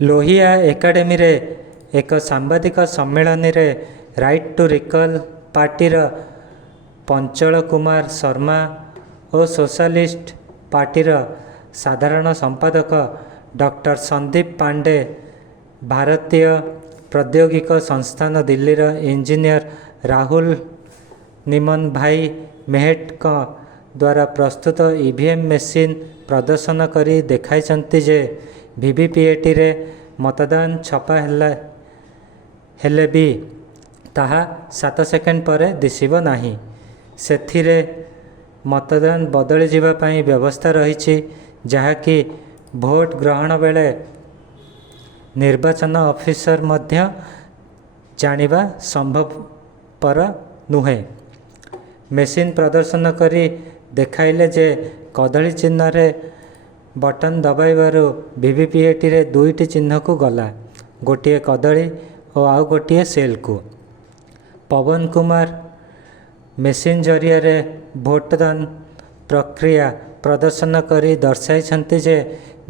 Lohia academy रे एक सांबादिक सम्मेलन रे right to recall पार्टीर पंचल Kumar Sharma और सोशलिस्ट पार्टीर साधारण संपादक डॉक्टर संदीप पांडे, भारतीय प्रौद्योगिक संस्थान दिल्लीर इंजीनियर राहुल निमन भाई मेहट का द्वारा प्रस्तुत ईवीएम मेसीन प्रदर्शन करी देखाइछन्ति जे वीवीपीएटी रे मतदान छपा हेले भी ताहा 7 सेकेंड पर दिशिब नाही। सेथिरे मतदान बदली जिबा पई व्यवस्था रहिछि, जहाँकि भोट ग्रहण बेले निर्वाचन ऑफिसर मध्य जानिबा संभवपर नुहे। मेसीन प्रदर्शन करी देखाइले जे कदली चिन्ह रे बटन दबाइबारु वीवीपीएटी रे दुईटी चिन्ह को गला, गोटे कदली और आउ गोटे सेल को। पवन कुमार मेसीन जरिया रे भोटदान प्रक्रिया प्रदर्शन करी दर्शाइछन्ति जे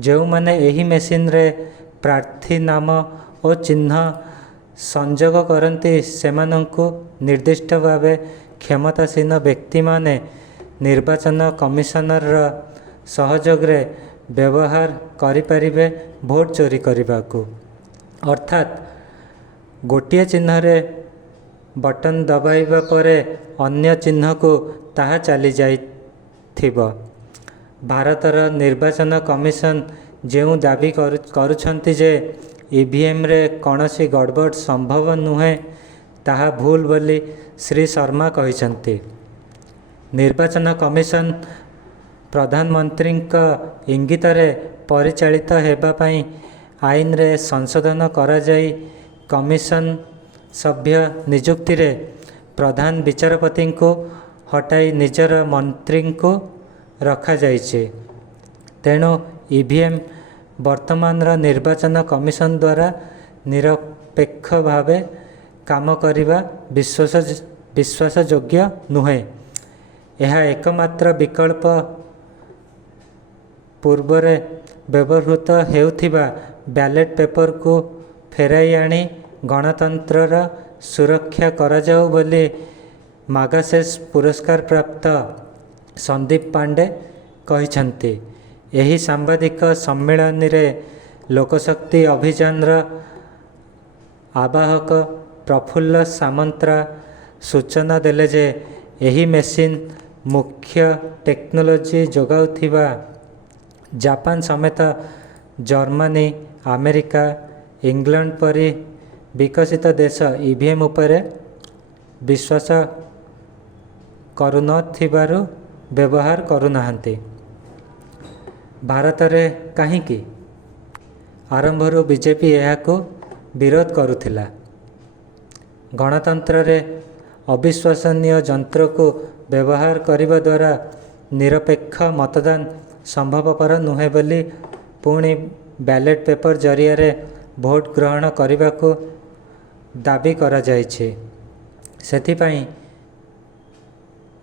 जो माने एही मेसीन रे प्रार्थी नाम और चिन्ह संजोग करती सेमानंकु निर्दिष्ट भावे क्षमतासीन व्यक्ति माने निर्वाचन कमिशनर सहयोग रे व्यवहार करिपारिबे भोट चोरी करने। अर्थात गोटे चिन्ह रे बटन दबाइबा परे अन्य चिन्ह को ताहा चली जाइथिबो। भारतर निर्वाचन कमिशन जो दाबी करुछन्ति जे ईवीएम रे कौनसी गड़बड़ संभव नुहे, ताहा भूल बोली श्री शर्मा कहिसन्ति। निर्वाचन कमिशन प्रधानमंत्री इंगित रे परिचालित हेबा पई आईन रे संशोधन करा जाई कमिशन सभ्य नियुक्ति रे प्रधान विचारपति को हटाई निजर मंत्री को रखा जाइछे। तेणु ईवीएम वर्तमान निर्वाचन कमिशन द्वारा निरपेक्ष भावे काम करिबा विश्वासयोग्य नुहे। यह एकमात्र विकल्प पूर्वरे व्यवहृत हेउथिबा बैलेट पेपर को फेराई आनी गणतंत्रर सुरक्षा करा जाऊ बोली मागासेस पुरस्कार प्राप्त संदीप पांडे कहिछन्ति। एही सांबादिक सम्मेलन रे लोकशक्ति अभियान आवाहक प्रफुल्ल सामंतरा सूचना देले जे एही मेसीन मुख्य टेक्नोलोजी जोगाउथिबा जापान समेत जर्मनी, अमेरिका, इंग्लैंड परी विकसित देश ईवीएम उपरे विश्वास करुनथिबारु व्यवहार करुनाहांती। भारत रे काहींकि आरंभरू बीजेपी यहाको विरोध करुथिला। गणतंत्र रे अविश्वसनीय यंत्र को व्यवहार करने द्वारा निरपेक्ष मतदान संभवपर नुहे बोली पुणी बैलेट पेपर जरिया रे भोट ग्रहण करने को दाबी करा जाइछे। सेथिपाई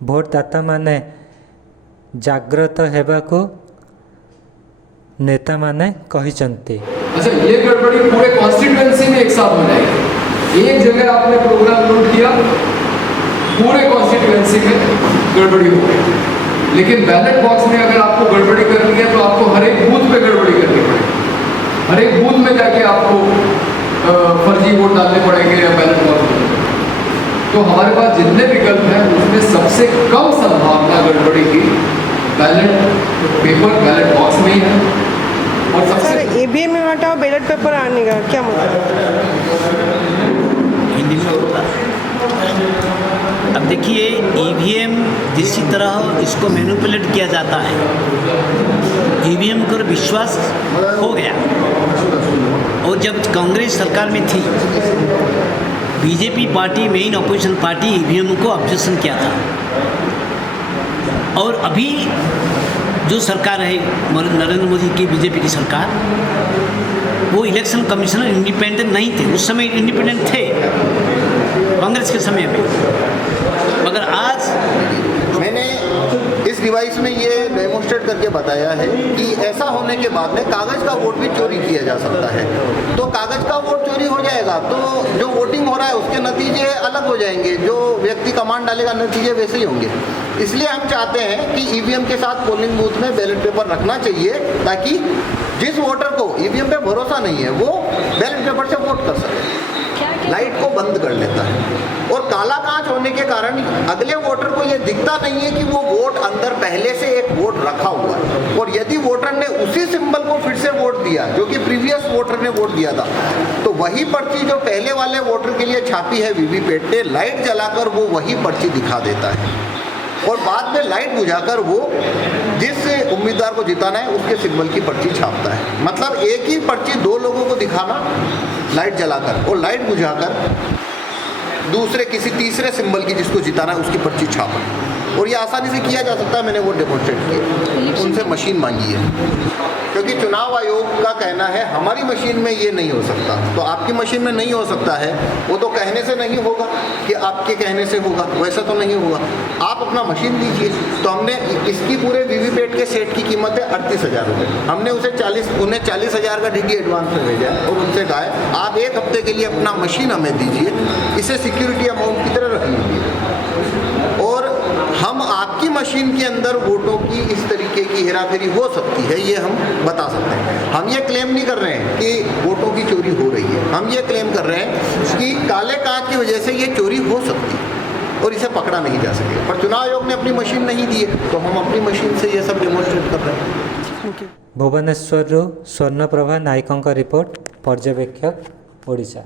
भोटदाता माने जागृत हेबाको नेता माने कहिसन्ति। अच्छा, ये गड़बड़ी पूरे कॉन्स्टिट्यूएंसी में एक साथ हो जाएगी। एक जगह आपने प्रोग्राम नोट किया, पूरे कॉन्स्टिट्यूएंसी में गड़बड़ी हो गई। लेकिन बैलेट बॉक्स में अगर आपको गड़बड़ी करनी है तो आपको हर एक बूथ पे गड़बड़ी करनी पड़ेगी। हर एक बूथ में जाके आपको फर्जी वोट डालने पड़ेंगे या बैलेट बॉक्स में। तो हमारे पास जितने विकल्प हैं उसमें सबसे कम संभावना गड़बड़ी की बैलेट पेपर बैलेट बॉक्स में ही है। और सबसे ईवीएम में हटाओ बैलेट पेपर आने का क्या मतलब? हिंदी में होता। अब देखिए, ईवीएम जिस तरह इसको मैनिपुलेट किया जाता है, ईवीएम पर विश्वास हो गया। और जब कांग्रेस सरकार में थी, BJP party main opposition party EVM को ऑब्जेक्शन किया था। और अभी जो सरकार है नरेंद्र मोदी की बीजेपी की सरकार, वो इलेक्शन कमिश्नर इंडिपेंडेंट नहीं थे। उस समय इंडिपेंडेंट थे कांग्रेस के समय में, मगर आज मैंने इस डिवाइस में ये डेमोन्स्ट्रेट करके बताया है कि ऐसा होने के बाद में कागज़ का वोट भी चोरी किया जा सकता है। तो कागज़ का वोट चोरी हो जाएगा तो जो वोटिंग हो रहा है उसके नतीजे अलग हो जाएंगे, जो व्यक्ति कमांड डालेगा नतीजे वैसे ही होंगे। इसलिए हम चाहते हैं कि ईवीएम के साथ पोलिंग बूथ में बैलेट पेपर रखना चाहिए, ताकि जिस वोटर को ईवीएम पे भरोसा नहीं है वो बैलेट पेपर से वोट कर सके। लाइट को बंद कर लेता है और काला कांच होने के कारण अगले वोटर को ये दिखता नहीं है कि वो वोट अंदर पहले से एक वोट रखा हुआ है, और यदि वोटर ने उसी सिंबल को फिर से वोट दिया जो कि प्रीवियस वोटर ने वोट दिया था, तो वही पर्ची जो पहले वाले वोटर के लिए छापी है वीवीपैट पे, लाइट जलाकर वो वही पर्ची दिखा देता है और बाद में लाइट बुझाकर वो जिस उम्मीदवार को जिताना है उसके सिंबल की पर्ची छापता है। मतलब एक ही पर्ची दो लोगों को दिखाना लाइट जलाकर और लाइट बुझाकर दूसरे किसी तीसरे सिंबल की जिसको जिताना है उसकी पर्ची छापना, और ये आसानी से किया जा सकता है। मैंने वो डेमोन्स्ट्रेट किया, उनसे मशीन मांगी है, क्योंकि चुनाव आयोग का कहना है हमारी मशीन में ये नहीं हो सकता, तो आपकी मशीन में नहीं हो सकता है, वो तो कहने से नहीं होगा कि आपके कहने से होगा, वैसा तो नहीं होगा। आप अपना मशीन दीजिए। तो हमने इसकी पूरे वीवीपैट के सेट की कीमत है 38,000 रुपये। हमने उन्हें 40,000 का डीडी एडवांस में भेजा है और उनसे कहा है आप एक हफ्ते के लिए अपना मशीन हमें दीजिए, इसे सिक्योरिटी अमाउंट की तरह रख लीजिए, और हम आपकी मशीन के अंदर वोटों की इस तरीके की हेराफेरी हो सकती है ये हम बता सकते हैं। हम ये क्लेम नहीं कर रहे हैं कि वोटों की चोरी हो रही है, हम ये क्लेम कर रहे हैं कि काले कांच की वजह से ये चोरी हो सकती है और इसे पकड़ा नहीं जा सकेगा। पर चुनाव आयोग ने अपनी मशीन नहीं दी है, तो हम अपनी मशीन से ये सब डेमोन्स्ट्रेट कर रहे हैं। भुवनेश्वर स्वर्णप्रभा नायकों रिपोर्ट, पर्यवेक्षक ओडिशा।